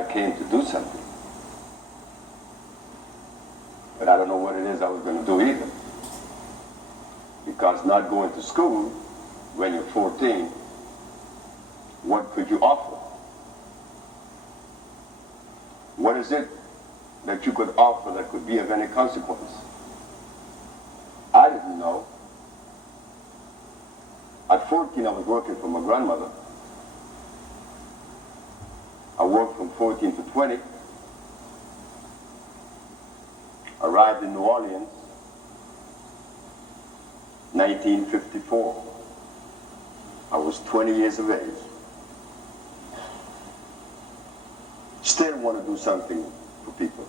I came to do something. But I don't know what it is I was going to do either. Because not going to school when you're 14, what could you offer? What is it that you could offer that could be of any consequence? I didn't know. At 14, I was working for my grandmother. I worked from 14 to 20. Arrived in New Orleans, 1954. I was 20 years of age. Still want to do something for people.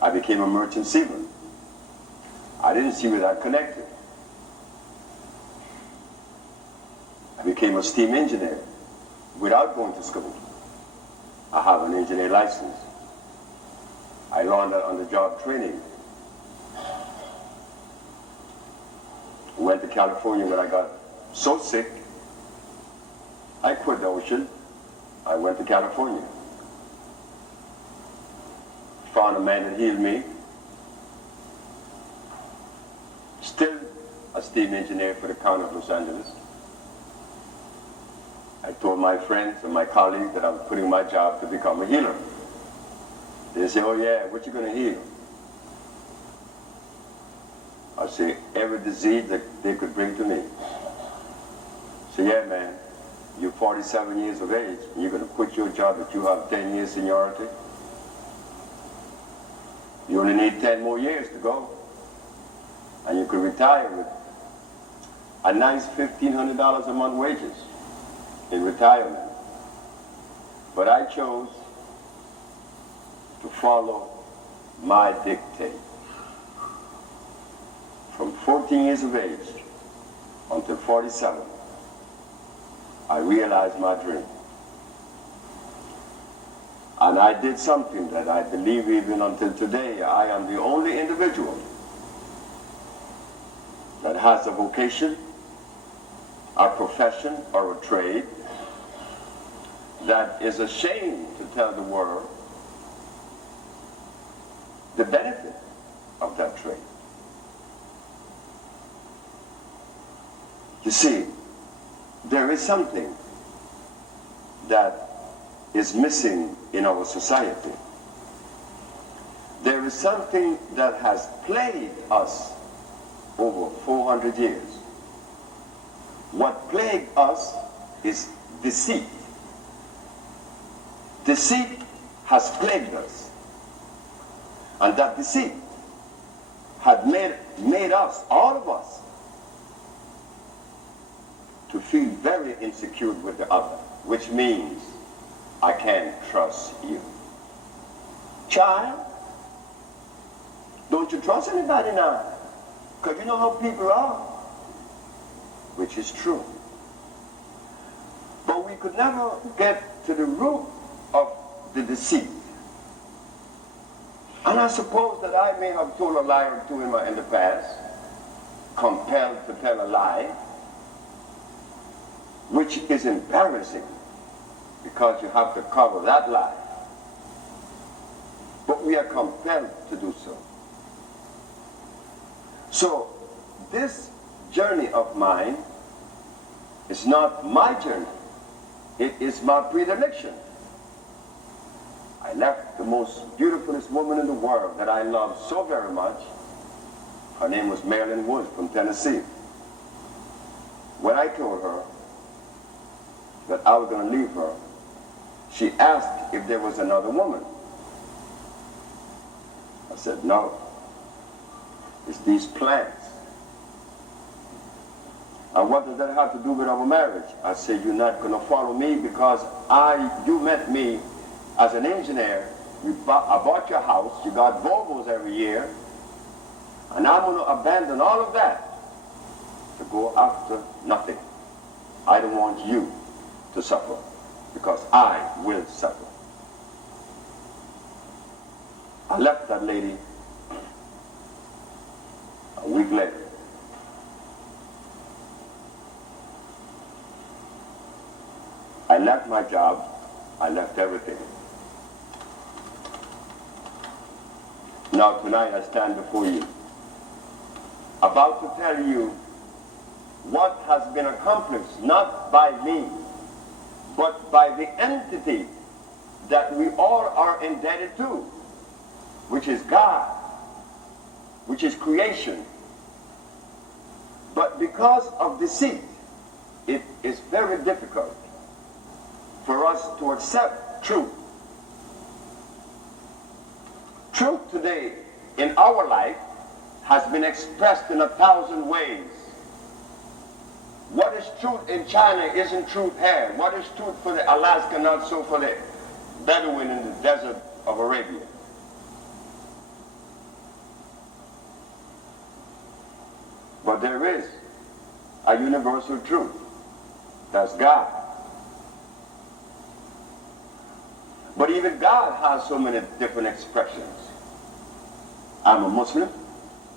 I became a merchant seaman. I didn't see where that connected. I became a steam engineer without going to school. I have an engineer license. I learned that on-the-job training. Went to California when I got so sick, I quit the ocean. I went to California. Found a man that healed me. Still a steam engineer for the county of Los Angeles. I told my friends and my colleagues that I was putting my job to become a healer. They say, oh yeah, what you gonna heal? I say, every disease that they could bring to me. So yeah, man, you're 47 years of age, and you're gonna quit your job that you have 10 years seniority? You only need 10 more years to go. And you could retire with a nice $1,500 a month wages in retirement. But I chose to follow my dictate. From 14 years of age until 47, I realized my dream. And I did something that I believe even until today, I am the only individual that has a vocation, a profession, or a trade that is ashamed to tell the world the benefit of that trade. You see, there is something that is missing in our society. There is something that has plagued us over 400 years. What plagued us is deceit. Deceit has plagued us. And that deceit had made us, all of us, to feel very insecure with the other, which means I can't trust you. Child, don't you trust anybody now? Because you know how people are, which is true. But we could never get to the root of the deceit. And I suppose that I may have told a lie or two in the past, compelled to tell a lie, which is embarrassing because you have to cover that lie. But we are compelled to do so. So this journey of mine is not my journey. It is my predilection. I left the most beautifulest woman in the world that I loved so very much. Her name was Marilyn Wood from Tennessee. When I told her that I was going to leave her, she asked if there was another woman. I said, no. It's these plants. And what does that have to do with our marriage? I said, you're not going to follow me because you met me as an engineer. I bought your house. You got Volvos every year. And I'm going to abandon all of that to go after nothing. I don't want you to suffer because I will suffer. I left that lady a week later. I left my job. I left everything. Now tonight I stand before you, about to tell you what has been accomplished, not by me, but by the entity that we all are indebted to, which is God, which is creation. But because of deceit, it is very difficult for us to accept truth. Truth today in our life has been expressed in 1,000 ways. What is truth in China isn't truth here. What is truth for the Alaska, not so for the Bedouin in the desert of Arabia. But there is a universal truth. That's God. But even God has so many different expressions. I'm a Muslim,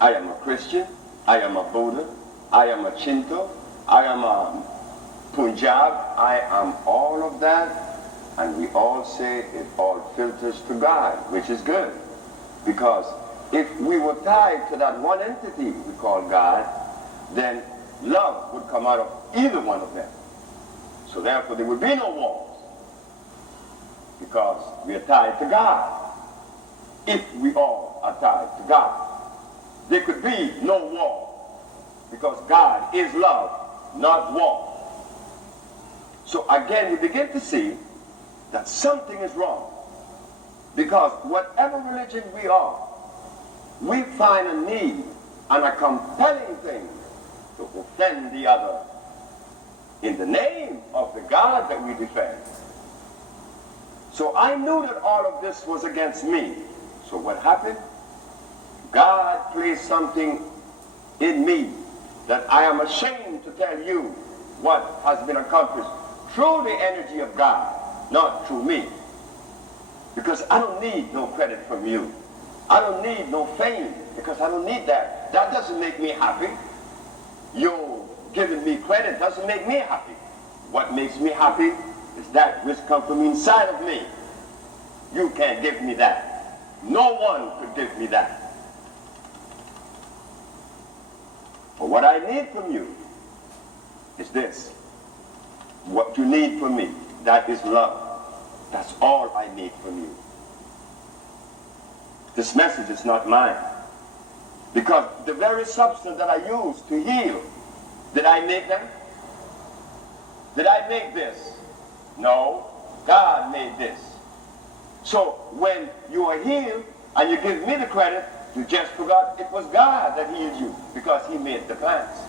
I am a Christian, I am a Buddha, I am a Shinto, I am a Punjab, I am all of that, and we all say it all filters to God, which is good. Because if we were tied to that one entity we call God, then love would come out of either one of them. So therefore there would be no walls, because we are tied to God. If we all are tied to God, there could be no wall, because God is love, not war. So again, we begin to see that something is wrong, because whatever religion we are, we find a need and a compelling thing to offend the other in the name of the God that we defend. So I knew that all of this was against me. So what happened? God placed something in me that I am ashamed to tell you what has been accomplished through the energy of God, not through me. Because I don't need no credit from you. I don't need no fame, because I don't need that. That doesn't make me happy. You giving me credit doesn't make me happy. What makes me happy is that which comes from inside of me. You can't give me that. No one could give me that. But what I need from you is this. What you need from me, that is love. That's all I need from you. This message is not mine. Because the very substance that I use to heal, did I make them? Did I make this? No, God made this. So when you are healed and you give me the credit, you just forgot it was God that healed you, because he made the plants.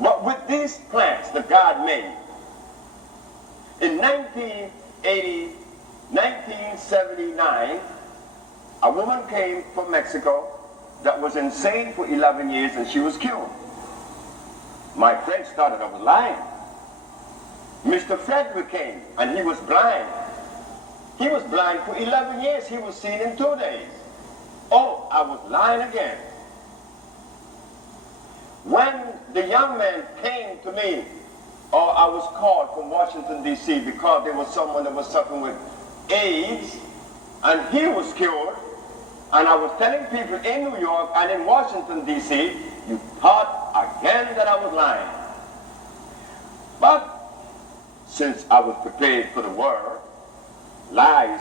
But with these plants that God made, in 1979, a woman came from Mexico that was insane for 11 years, and she was cured. My friends thought that I was lying. Mr. Frederick came, and he was blind. He was blind for 11 years. He was seen in 2 days. Oh, I was lying again. When the young man came to me, or I was called from Washington, D.C., because there was someone that was suffering with AIDS, and he was cured, and I was telling people in New York and in Washington, D.C., you thought again that I was lying. But since I was prepared for the word, lies,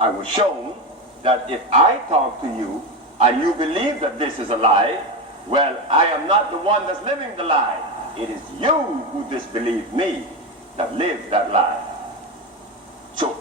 I was shown that if I talk to you and you believe that this is a lie, well, I am not the one that's living the lie. It is you who disbelieve me that lives that lie. So